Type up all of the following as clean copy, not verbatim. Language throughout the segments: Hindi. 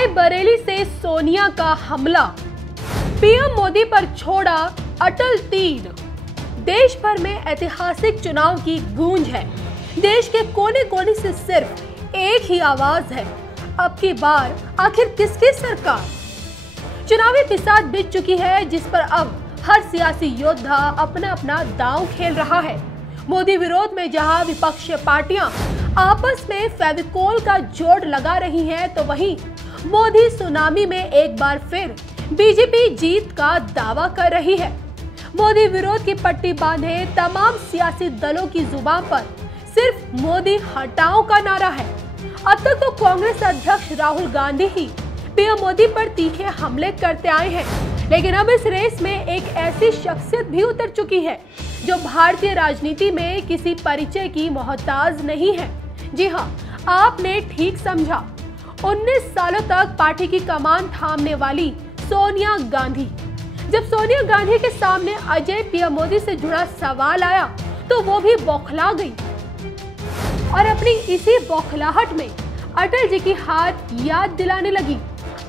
रायबरेली से सोनिया का हमला, पीएम मोदी पर छोड़ा अटल तीर। देश भर में ऐतिहासिक चुनाव की गूंज है। देश के कोने कोने से सिर्फ एक ही आवाज है, अब की बार आखिर किसकी सरकार। चुनावी बिसात बीत चुकी है, जिस पर अब हर सियासी योद्धा अपना अपना दांव खेल रहा है। मोदी विरोध में जहां विपक्षी पार्टियां आपस में फेविकोल का जोड़ लगा रही हैं, तो वहीं मोदी सुनामी में एक बार फिर बीजेपी जीत का दावा कर रही है। मोदी विरोध की पट्टी बांधे तमाम सियासी दलों की जुबान पर सिर्फ मोदी हटाओ का नारा है। अब तक तो कांग्रेस अध्यक्ष राहुल गांधी ही पीएम मोदी पर तीखे हमले करते आए हैं, लेकिन अब इस रेस में एक ऐसी शख्सियत भी उतर चुकी है जो भारतीय राजनीति में किसी परिचय की मोहताज नहीं है। जी हाँ, आपने ठीक समझा, 19 सालों तक पार्टी की कमान थामने वाली सोनिया गांधी। जब सोनिया गांधी के सामने अजय पीएम मोदी से जुड़ा सवाल आया तो वो भी बौखला गई और अपनी इसी बौखलाहट में अटल जी की हार याद दिलाने लगी।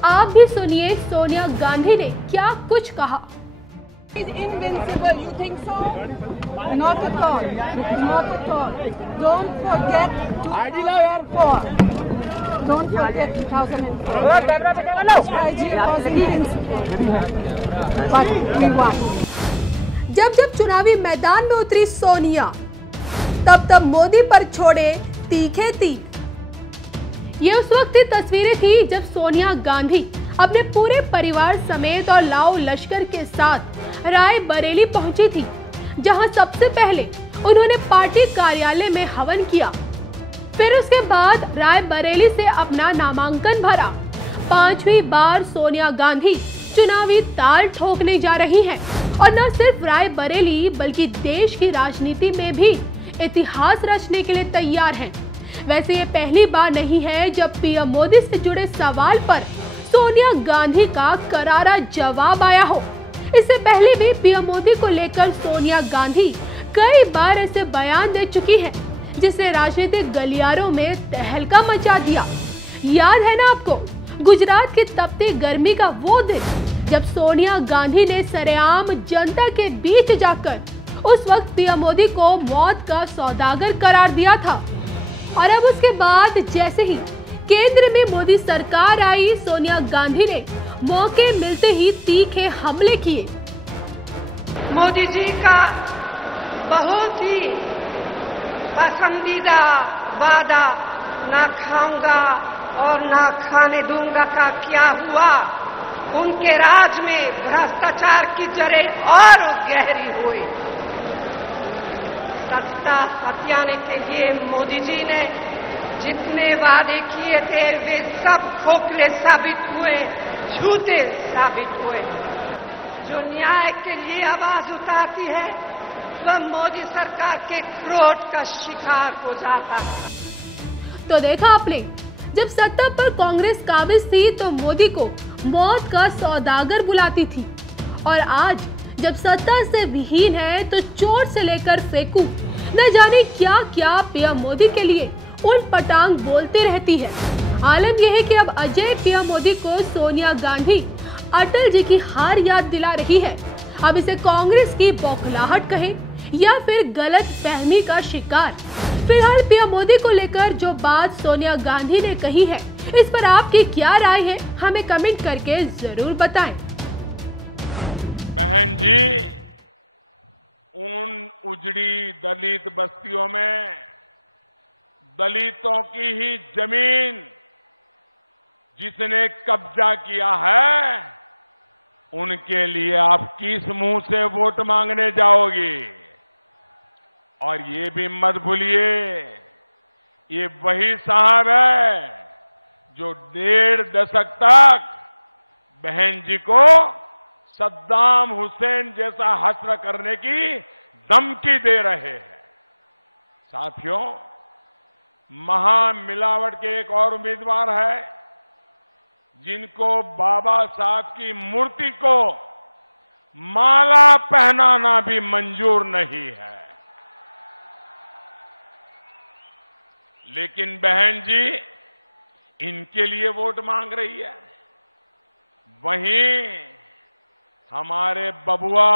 आप भी सुनिए सोनिया गांधी ने क्या कुछ कहा। Invincible, you think so? Not at all. Not at all. Don't forget 2004. Don't forget 2004. IG was invincible. But we won. जब चुनावी मैदान में उतरी सोनिया, तब मोदी पर छोड़े तीखे तीर। ये उस वक्त की तस्वीरें थी जब सोनिया गांधी अपने पूरे परिवार समेत और लाओ लश्कर के साथ रायबरेली पहुंची थी, जहां सबसे पहले उन्होंने पार्टी कार्यालय में हवन किया। फिर उसके बाद रायबरेली से अपना नामांकन भरा। 5वीं बार सोनिया गांधी चुनावी ताल ठोकने जा रही हैं और न सिर्फ रायबरेली बल्कि देश की राजनीति में भी इतिहास रचने के लिए तैयार हैं। वैसे ये पहली बार नहीं है जब पीएम मोदी से जुड़े सवाल पर सोनिया गांधी का करारा जवाब आया हो। इससे पहले भी पीएम मोदी को लेकर सोनिया गांधी कई बार ऐसे बयान दे चुकी हैं, जिसने राजनीतिक गलियारों में तहलका मचा दिया। याद है ना आपको, गुजरात की तपती गर्मी का वो दिन जब सोनिया गांधी ने सरेआम जनता के बीच जाकर उस वक्त पीएम मोदी को मौत का सौदागर करार दिया था। और अब उसके बाद जैसे ही केंद्र में मोदी सरकार आई, सोनिया गांधी ने मौके मिलते ही तीखे हमले किए। मोदी जी का बहुत ही पसंदीदा वादा ना खाऊंगा और ना खाने दूंगा का क्या हुआ। उनके राज में भ्रष्टाचार की जड़ें और गहरी हुई। सत्ता हथियाने के लिए मोदी जी ने जितने वादे किए थे वे सब खोखले साबित हुए, झूठे साबित हुए। जो न्याय के लिए आवाज उठाती है वह मोदी सरकार के क्रोध का शिकार हो जाता है। तो देखा आपने, जब सत्ता पर कांग्रेस काबिज थी तो मोदी को मौत का सौदागर बुलाती थी, और आज जब सत्ता से विहीन है तो चोर से लेकर फेंकू न जाने क्या क्या पीएम मोदी के लिए उल्ट पटांग बोलती रहती है। आलम यह है कि अब अजय पीएम मोदी को सोनिया गांधी अटल जी की हार याद दिला रही है। अब इसे कांग्रेस की बौखलाहट कहे या फिर गलत फहमी का शिकार। फिलहाल पीएम मोदी को लेकर जो बात सोनिया गांधी ने कही है, इस पर आपकी क्या राय है, हमें कमेंट करके जरूर बताएं। बहन जी, उन उजड़ी दलित बस्तियों में दलितों की ही जमीन जिसने कब्जा किया है, उनके लिए आप किस मुंह से वोट मांगने जाओगी। और ये भी मत भूलिए, ये वही साहब है जो 1.5 दशक तक बहन जी को सद्दाम हुसैन जैसा हश्र करने की धमकी दे रहे हैं। साथियों, महामिलावट के एक और उम्मीदवार है जिनको बाबा साहब की मूर्ति को माला पहनाना भी मंजूर नहीं है। लेकिन बहन जी इनके लिए वोट मांग रही है। वहीं हमारे बबुआ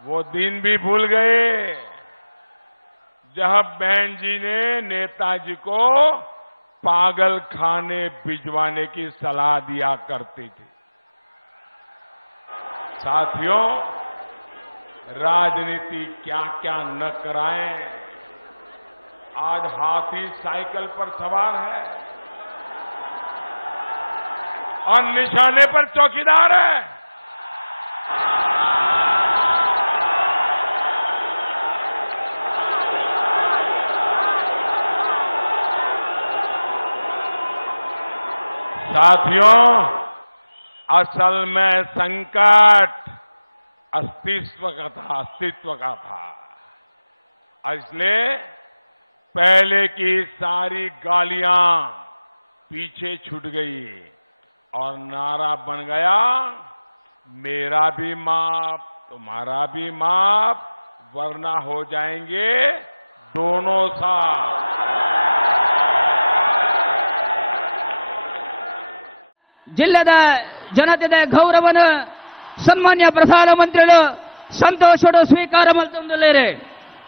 वो दिन भी भूल गए जब बहन जी ने नेताजी को पागल खाने भिजवाने की सलाह दिया करती थी। साथियों, राजनीति क्या क्या न कराएं, आज हाथी साइकिल पर सवार है और निशाने पर चौकीदार है। साथियों, असल में संकट अस्तित्व का था। इसलिए पहले की सारी गालियां पीछे छूट गई और नारा बन गया, मेरा भी माफ तुम्हारा भी माफ, वरना हो जाएंगे दोनों साथ। ಜಿಲ್ಲೆದ ಜನತೆದ ಗೌರವನ ಸನ್ಮಾನ್ಯ ಪ್ರಧಾನಮಂತ್ರಿಗಳು ಸಂತೋಷದ ಸ್ವೀಕಾರ ಮಾಡ್ತಿದ್ದಾರೆ।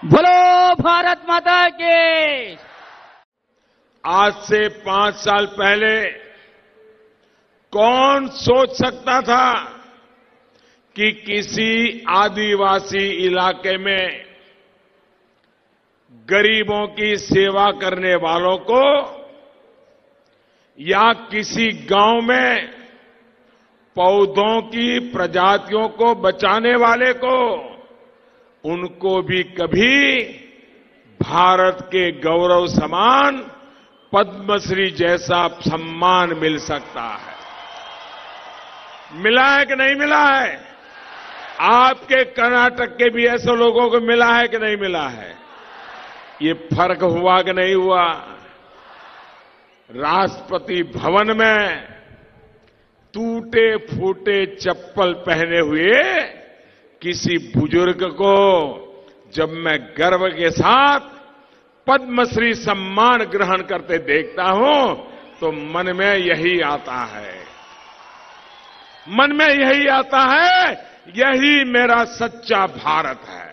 बोलो भारत माता के। आज से 5 साल पहले कौन सोच सकता था कि किसी आदिवासी इलाके में गरीबों की सेवा करने वालों को या किसी गांव में पौधों की प्रजातियों को बचाने वाले को, उनको भी कभी भारत के गौरव समान पद्मश्री जैसा सम्मान मिल सकता है। मिला है कि नहीं मिला है? आपके कर्नाटक के भी ऐसे लोगों को मिला है कि नहीं मिला है? ये फर्क हुआ कि नहीं हुआ? राष्ट्रपति भवन में टूटे फूटे चप्पल पहने हुए किसी बुजुर्ग को जब मैं गर्व के साथ पद्मश्री सम्मान ग्रहण करते देखता हूं तो मन में यही आता है, मन में यही आता है, यही मेरा सच्चा भारत है।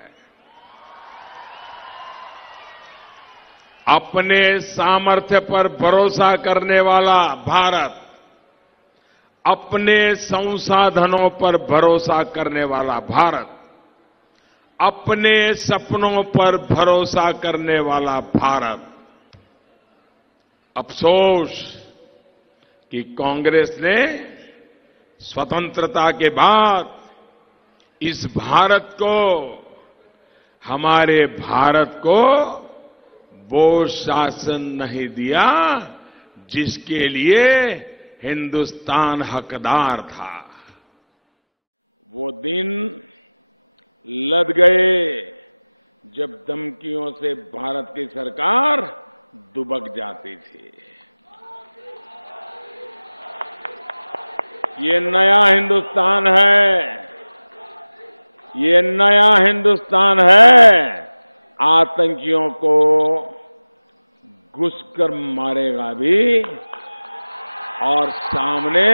अपने सामर्थ्य पर भरोसा करने वाला भारत, अपने संसाधनों पर भरोसा करने वाला भारत, अपने सपनों पर भरोसा करने वाला भारत। अफसोस कि कांग्रेस ने स्वतंत्रता के बाद इस भारत को, हमारे भारत को वो शासन नहीं दिया जिसके लिए हिंदुस्तान हकदार था। वो दिन लद गए जब धमकियों से भारत की सरकार दुबक जाती थी। ये नया हिंदुस्तान है, ये नया हिंदुस्तान है। आतंकियों को घुसकर मारेगा भी और सामने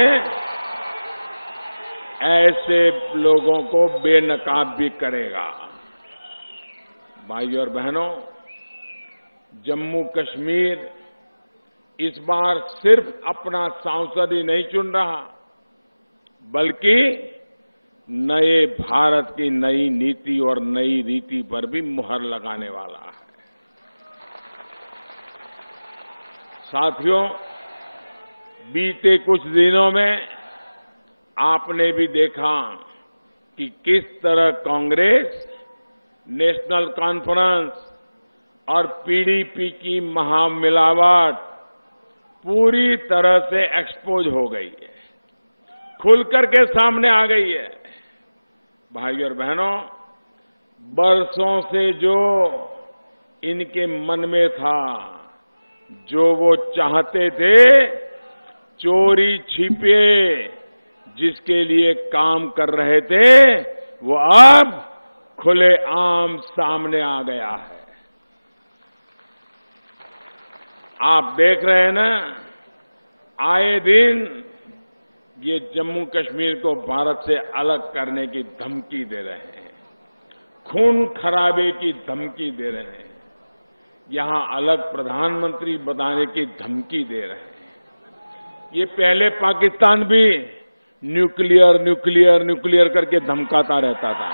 ऐसे लोगों को बेनकाब भी करेगा। भाइयों और बहनों, जम्मू कश्मीर इस बार सिर्फ अपना सांसद ही नहीं चुन रहा, बल्कि नए भारत की नई नीति और नई रीति पर भी मुहर लगाने वाला है। साथियों, बीते कुछ दिनों में आपने भी देखा कि किस तरह कांग्रेस, नेशनल कॉन्फ्रेंस और पीडीपी की महामिलावट पूरी तरह से एक्सपोज हो गई है, खुलकर के सामने आ गई है। भाइयों और बहनों, बरसों से जो इनके मन में था, जो वो चाहते थे, चोरी छिपे जिसके लिए काम कर रहे थे, वो अब खुलेआम सामने आ गया है। आप देख रहे हैं ना, आए दिन ये जम्मू कश्मीर को भारत से अलग करने की धमकी दे रहे हैं, खून खराबे की धमकी दे रहे हैं, यहां अलग प्रधानमंत्री बनाने की धमकी दे रहे हैं। ये पहले पाकिस्तान भी न्यूक्लियर न्यूक्लियर न्यूक्लियर करके धमकाता रहता था।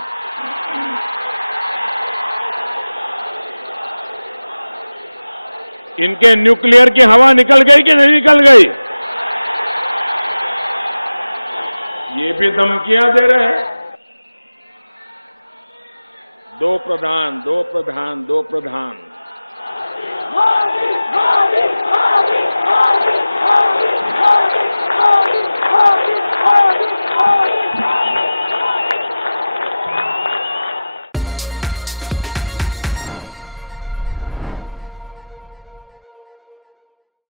इनके न्यूक्लियर की हवा निकल गई कि नहीं निकल गई? ये भी धमकियां दे रहे हैं। दो प्रधान, दो प्रधान, दो प्रधान। मोदी मोदी मोदी मोदी